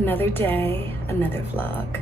Another day, another vlog.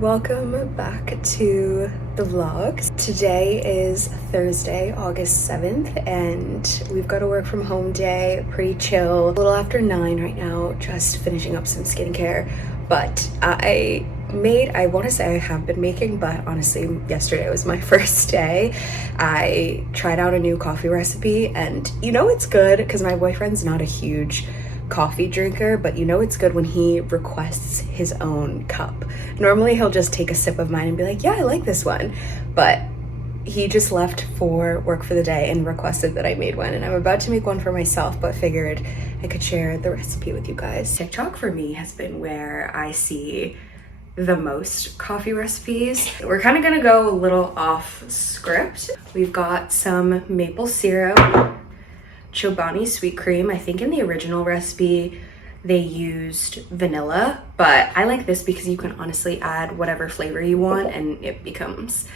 Welcome back to the vlogs. Today is Thursday, August 7th, and we've got a work from home day, pretty chill. A little after 9 right now, just finishing up some skincare. But I want to say I have been making, but honestly, yesterday was my first day. I tried out a new coffee recipe, and you know it's good because my boyfriend's not a huge coffee drinker, but you know it's good when he requests his own cup. Normally he'll just take a sip of mine and be like, yeah, I like this one, but he just left for work for the day and requested that I made one, and I'm about to make one for myself, but figured I could share the recipe with you guys. TikTok for me has been where I see the most coffee recipes. We're kind of gonna go a little off script. We've got some maple syrup, Chobani sweet cream. I think in the original recipe they used vanilla, but I like this because you can honestly add whatever flavor you want and it becomes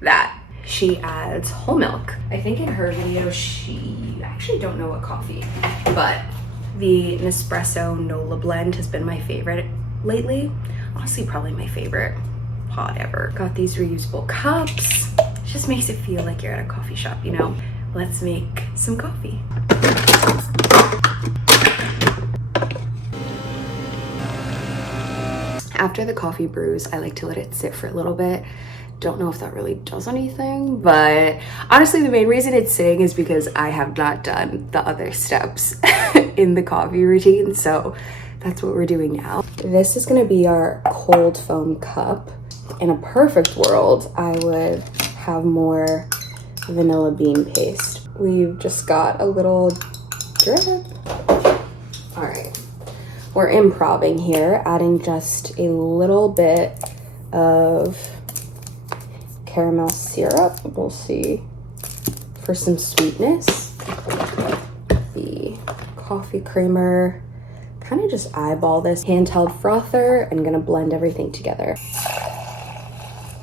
that. She adds whole milk. I think in her video I actually don't know what coffee, but the Nespresso Nola blend has been my favorite lately. Honestly, probably my favorite pod ever. Got these reusable cups. It just makes it feel like you're at a coffee shop, you know? Let's make some coffee. After the coffee brews, I like to let it sit for a little bit. Don't know if that really does anything, but honestly, the main reason it's sitting is because I have not done the other steps in the coffee routine, so that's what we're doing now. This is gonna be our cold foam cup. In a perfect world, I would have more vanilla bean paste. We've just got a little drip. All right, we're improving here, adding just a little bit of caramel syrup. We'll see, for some sweetness. The coffee creamer, kind of just eyeball this handheld frother and gonna blend everything together.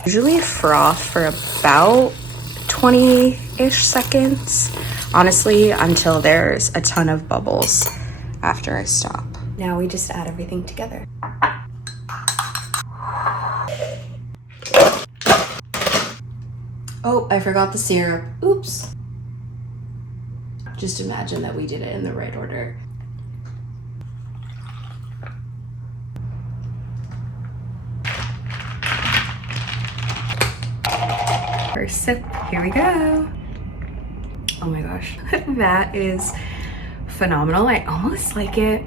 Usually froth for about 20-ish seconds, honestly, until there's a ton of bubbles after I stop. Now we just add everything together. Oh, I forgot the syrup. Oops. Just imagine that we did it in the right order. First sip, here we go. Oh my gosh, that is phenomenal. I almost like it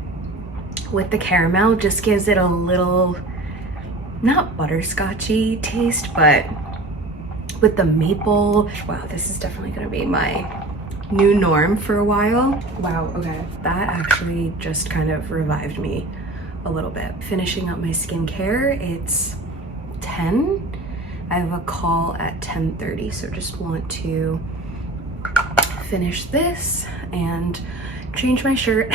with the caramel, just gives it a little, not butterscotchy taste, but with the maple. Wow, this is definitely gonna be my new norm for a while. Wow, okay, that actually just kind of revived me a little bit. Finishing up my skincare, it's 10. I have a call at 10:30, so just want to finish this and change my shirt.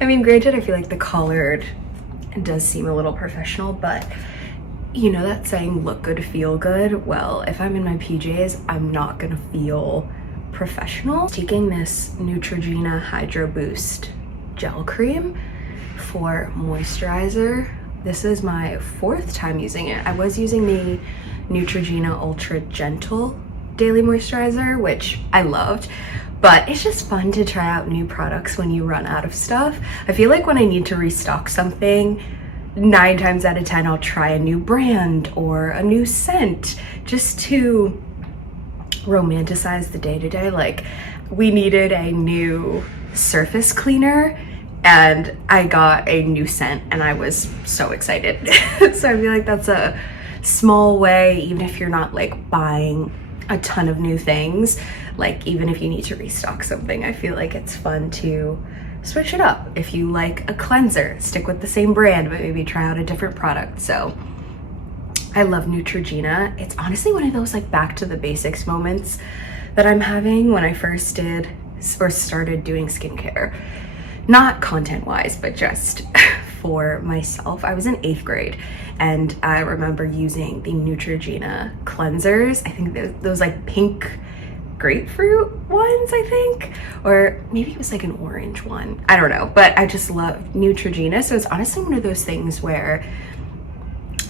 I mean, granted, I feel like the collared does seem a little professional, but you know that saying, look good, feel good? Well, if I'm in my PJs, I'm not gonna feel professional. Taking this Neutrogena Hydro Boost gel cream for moisturizer. This is my 4th time using it. I was using the Neutrogena Ultra Gentle Daily Moisturizer, which I loved, but it's just fun to try out new products when you run out of stuff. I feel like when I need to restock something, 9 times out of 10, I'll try a new brand or a new scent just to romanticize the day-to-day. Like, we needed a new surface cleaner and I got a new scent and I was so excited. So I feel like that's a small way, even if you're not like buying a ton of new things, like even if you need to restock something, I feel like it's fun to switch it up. If you like a cleanser, stick with the same brand, but maybe try out a different product. So I love Neutrogena. It's honestly one of those like back to the basics moments that I'm having when I first did or started doing skincare. Not content wise, but just for myself. I was in 8th grade and I remember using the Neutrogena cleansers. I think those like pink grapefruit ones, I think, or maybe it was like an orange one. I don't know, but I just love Neutrogena. So it's honestly one of those things where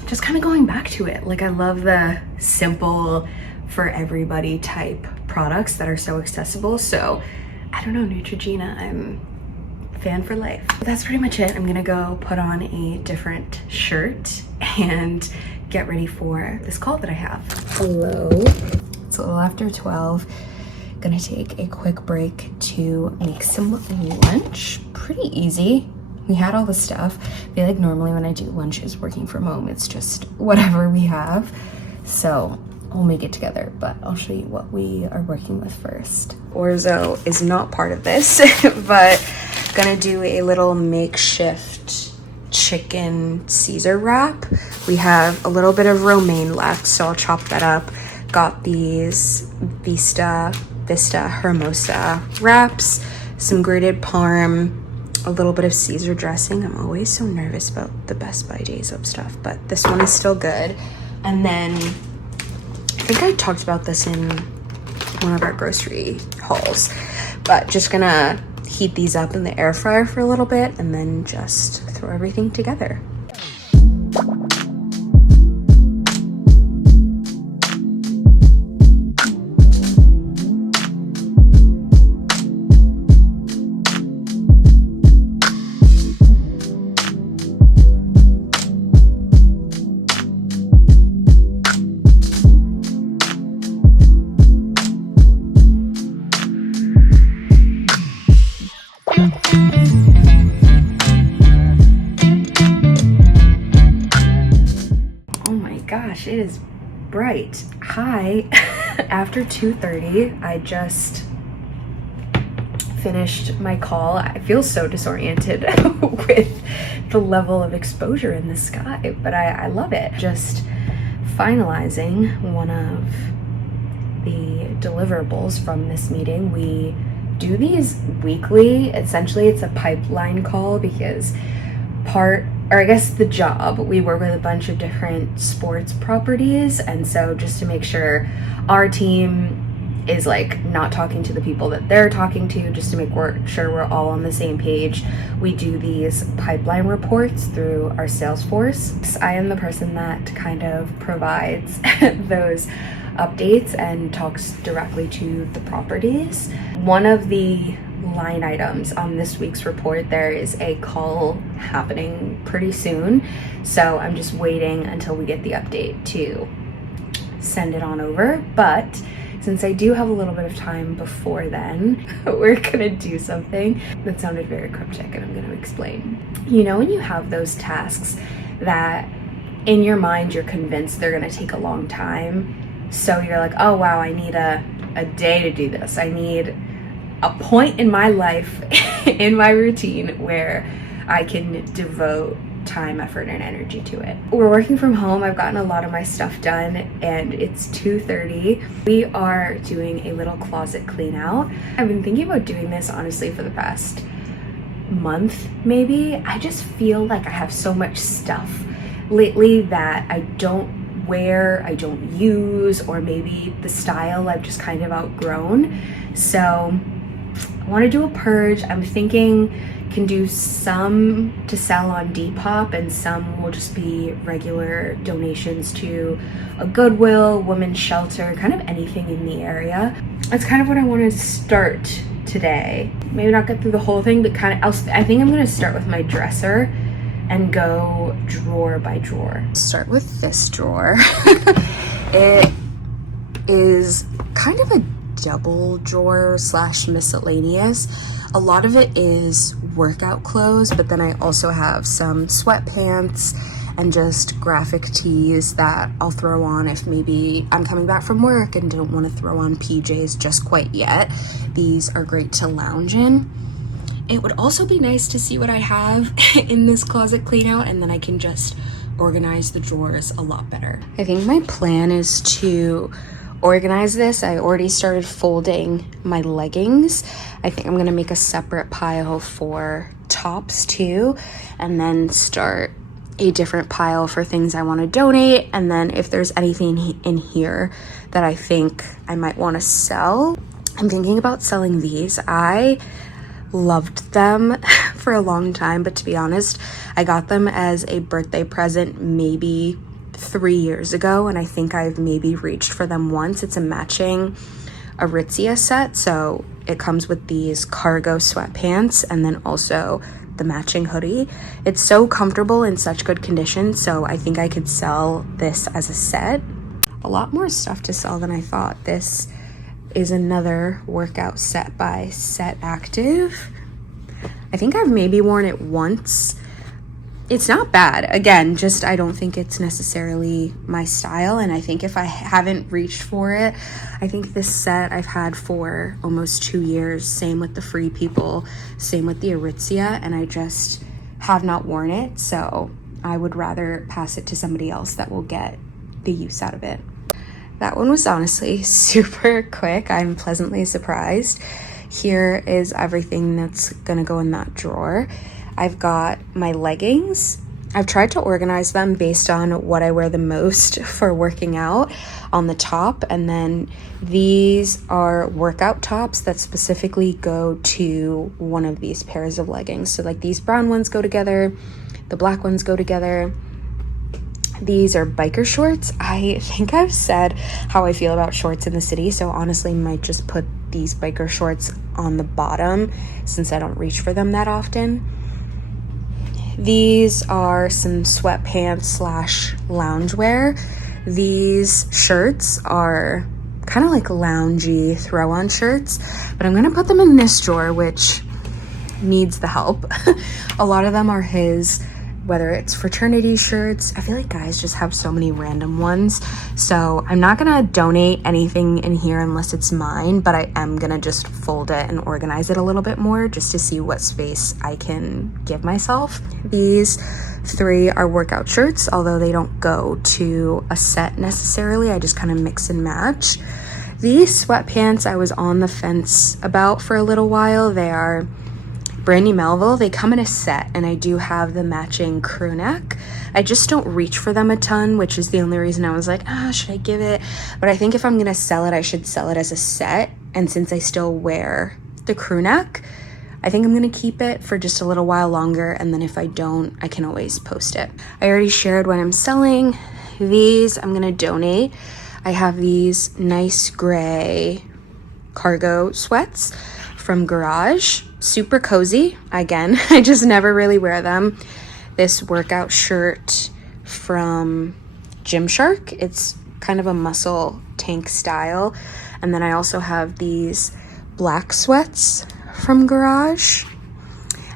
just kind of going back to it. Like I love the simple for everybody type products that are so accessible. So I don't know, Neutrogena, I'm a fan for life. But that's pretty much it. I'm gonna go put on a different shirt and get ready for this call that I have. Hello. It's a little after 12. Gonna take a quick break to make some lunch. Pretty easy. We had all the stuff. I feel like normally when I do lunches working from home, it's just whatever we have. So we'll make it together, but I'll show you what we are working with first. Orzo is not part of this, but gonna do a little makeshift chicken Caesar wrap. We have a little bit of romaine left, so I'll chop that up. Got these Vista Hermosa wraps, some grated parm, a little bit of Caesar dressing. I'm always so nervous about the Best By Days of stuff, but this one is still good. And then I think I talked about this in one of our grocery hauls, but just gonna heat these up in the air fryer for a little bit and then just throw everything together. Gosh, it is bright. Hi. After 2:30, I just finished my call. I feel so disoriented with the level of exposure in the sky, but I love it. Just finalizing one of the deliverables from this meeting. We do these weekly. Essentially, it's a pipeline call because the job, we work with a bunch of different sports properties, and so just to make sure our team is like not talking to the people that they're talking to, just to make sure we're all on the same page, we do these pipeline reports through our Salesforce. I am the person that kind of provides those updates and talks directly to the properties. One of the line items on this week's report, there is a call happening pretty soon, so I'm just waiting until we get the update to send it on over. But since I do have a little bit of time before then, we're gonna do something that sounded very cryptic, and I'm gonna explain. You know, when you have those tasks that in your mind you're convinced they're gonna take a long time, so you're like, oh wow, I need a day to do this. I need a point in my life, in my routine, where I can devote time, effort, and energy to it. We're working from home. I've gotten a lot of my stuff done, and it's 2:30. We are doing a little closet clean out. I've been thinking about doing this honestly for the past month, maybe. I just feel like I have so much stuff lately that I don't wear, I don't use, or maybe the style I've just kind of outgrown. So I want to do a purge. I'm thinking can do some to sell on Depop, and some will just be regular donations to a Goodwill, women's shelter, kind of anything in the area. That's kind of what I want to start today. Maybe not get through the whole thing, but I think I'm going to start with my dresser and go drawer by drawer. Start with this drawer. It is kind of a double drawer / miscellaneous. A lot of it is workout clothes, but then I also have some sweatpants and just graphic tees that I'll throw on if maybe I'm coming back from work and don't want to throw on PJs just quite yet. These are great to lounge in. It would also be nice to see what I have in this closet clean out, and then I can just organize the drawers a lot better. I think my plan is to organize this, I already started folding my leggings. I think I'm going to make a separate pile for tops too, and then start a different pile for things I want to donate. And then if there's anything in here that I think I might want to sell, I'm thinking about selling these. I loved them for a long time, but to be honest, I got them as a birthday present maybe 3 years ago, and I think I've maybe reached for them once. It's a matching Aritzia set, so it comes with these cargo sweatpants and then also the matching hoodie. It's so comfortable, in such good condition, so I think I could sell this as a set. A lot more stuff to sell than I thought. This is another workout set by Set Active. I think I've maybe worn it once. It's not bad. Again, just I don't think it's necessarily my style, and I think if I haven't reached for it, I think this set I've had for almost 2 years. Same with the Free People, same with the Aritzia, and I just have not worn it, so I would rather pass it to somebody else that will get the use out of it. That one was honestly super quick. I'm pleasantly surprised. Here is everything that's gonna go in that drawer. I've got my leggings. I've tried to organize them based on what I wear the most for working out on the top. And then these are workout tops that specifically go to one of these pairs of leggings. So like these brown ones go together, the black ones go together. These are biker shorts. I think I've said how I feel about shorts in the city, so honestly might just put these biker shorts on the bottom since I don't reach for them that often. These are some sweatpants slash loungewear. These shirts are kind of like loungy throw-on shirts, but I'm gonna put them in this drawer, which needs the help. A lot of them are his, whether it's fraternity shirts. I feel like guys just have so many random ones, so I'm not gonna donate anything in here unless it's mine, but I am gonna just fold it and organize it a little bit more just to see what space I can give myself. These 3 are workout shirts, although they don't go to a set necessarily. I just kind of mix and match. These sweatpants I was on the fence about for a little while. They are Brandy Melville. They come in a set, and I do have the matching crew neck. I just don't reach for them a ton, which is the only reason I was like, should I give it? But I think if I'm gonna sell it, I should sell it as a set. And since I still wear the crew neck, I think I'm gonna keep it for just a little while longer, and then if I don't, I can always post it. I already shared what I'm selling. These I'm gonna donate. I have these nice gray cargo sweats from Garage. Super cozy. Again, I just never really wear them. This workout shirt from Gymshark. It's kind of a muscle tank style. And then I also have these black sweats from Garage.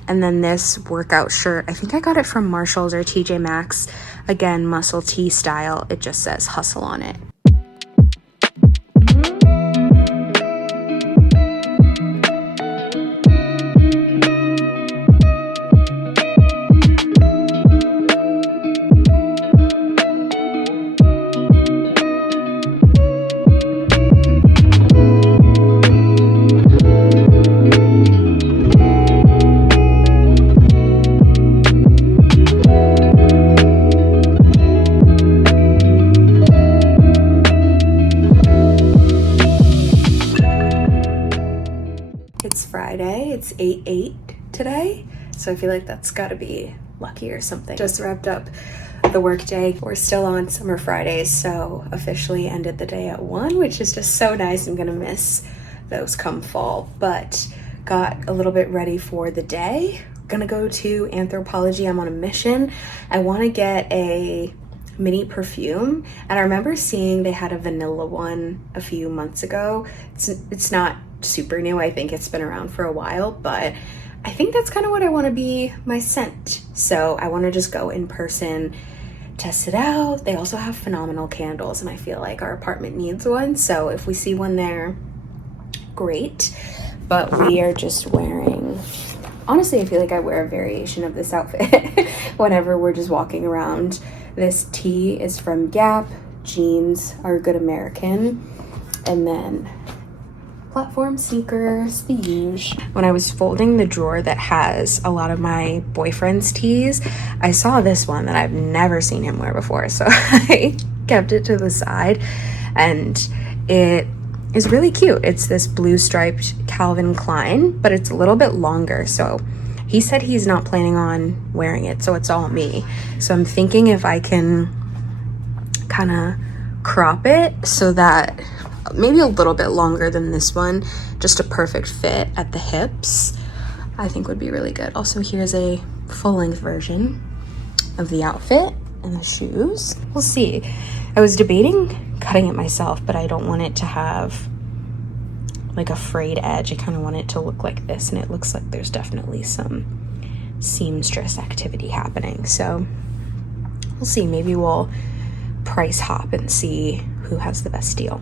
And then this workout shirt, I think I got it from Marshalls or TJ Maxx. Again, muscle tee style. It just says hustle on it. It's 8/8 today, so I feel like that's gotta be lucky or something. Just wrapped up the work day. We're still on summer Fridays, so officially ended the day at 1, which is just so nice. I'm gonna miss those come fall, but got a little bit ready for the day. Gonna go to Anthropologie. I'm on a mission. I want to get a mini perfume, and I remember seeing they had a vanilla one a few months ago. It's not super new. I think it's been around for a while, but I think that's kind of what I want to be my scent. So I want to just go in person, test it out. They also have phenomenal candles, and I feel like our apartment needs one. So if we see one there, great. But we are just wearing, honestly, I feel like I wear a variation of this outfit whenever we're just walking around. This tee is from Gap. Jeans are Good American. and then platform sneakers, the usual. When I was folding the drawer that has a lot of my boyfriend's tees, I saw this one that I've never seen him wear before, so I kept it to the side, and it is really cute. It's this blue striped Calvin Klein, but it's a little bit longer, so he said he's not planning on wearing it, so it's all me. So I'm thinking if I can kind of crop it so that maybe a little bit longer than this one, just a perfect fit at the hips, I think would be really good. Also, here's a full-length version of the outfit and the shoes. We'll see. I was debating cutting it myself, but I don't want it to have like a frayed edge. I kind of want it to look like this, and it looks like there's definitely some seamstress activity happening. So we'll see. Maybe we'll price hop and see who has the best deal.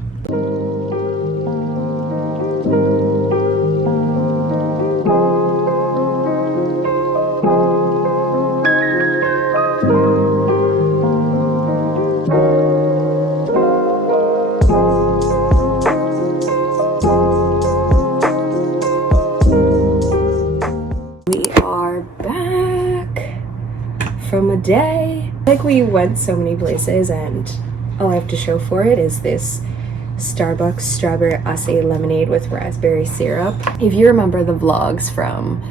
We are back from a day. Like, we went so many places, and all I have to show for it is this Starbucks strawberry acai lemonade with raspberry syrup. If you remember the vlogs from,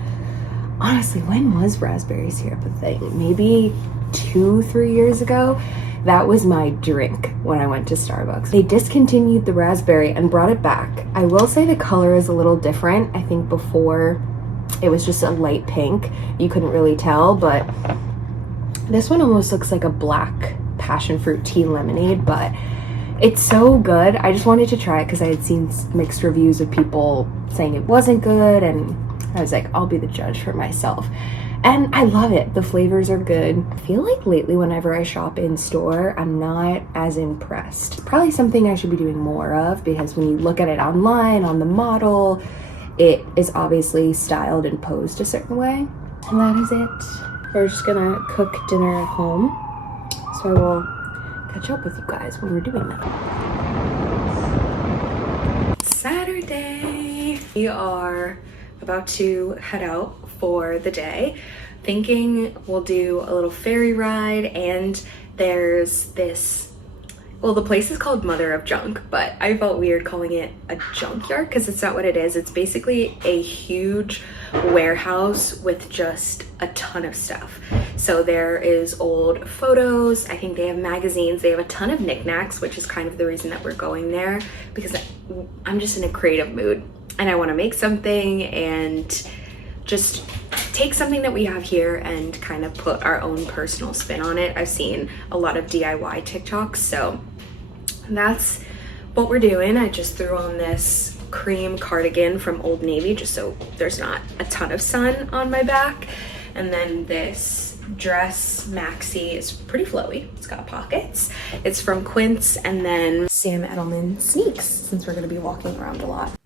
honestly, when was raspberry syrup a thing? Maybe 2-3 years ago? That was my drink when I went to Starbucks. They discontinued the raspberry and brought it back. I will say the color is a little different. I think before it was just a light pink. You couldn't really tell, but this one almost looks like a black passion fruit tea lemonade, but it's so good. I just wanted to try it because I had seen mixed reviews of people saying it wasn't good, and I was like, I'll be the judge for myself. And I love it. The flavors are good. I feel like lately whenever I shop in store, I'm not as impressed. Probably something I should be doing more of, because when you look at it online, on the model, it is obviously styled and posed a certain way. And that is it. We're just gonna cook dinner at home, so I will catch up with you guys when we're doing that. Saturday. We are about to head out for the day. Thinking we'll do a little ferry ride, and there's this, well, the place is called Mother of Junk, but I felt weird calling it a junkyard because it's not what it is. It's basically a huge warehouse with just a ton of stuff. So there is old photos, I think they have magazines, they have a ton of knickknacks, which is kind of the reason that we're going there, because I'm just in a creative mood and I want to make something and just take something that we have here and kind of put our own personal spin on it. I've seen a lot of DIY TikToks, so that's what we're doing. I just threw on this cream cardigan from Old Navy just so there's not a ton of sun on my back, and then this dress maxi is pretty flowy. It's got pockets. It's from Quince, and then Sam Edelman sneaks, since we're going to be walking around a lot.